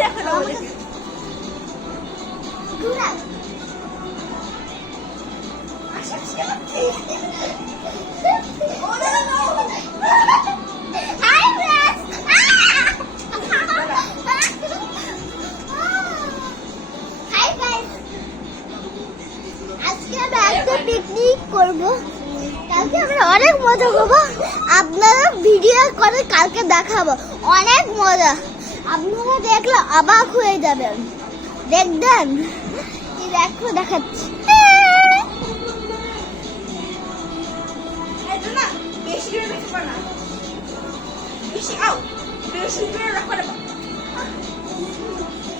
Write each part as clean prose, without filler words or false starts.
এখন আমাদেরকে ঘুরাও পিকনিক করবো কালকে আমরা অনেক মজা করবো আপনারা ভিডিও করে কালকে দেখাবো অনেক মজা আপনারা দেখলে অবাক হয়ে যাবেন দেখবেন দেখো দেখাচ্ছি বেশি করে রাখো না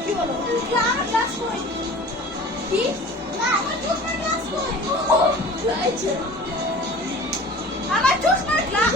কি বলো আমার ক্লাস কই কি আমার চশমার ক্লাস কই আমার চশমার ক্লাস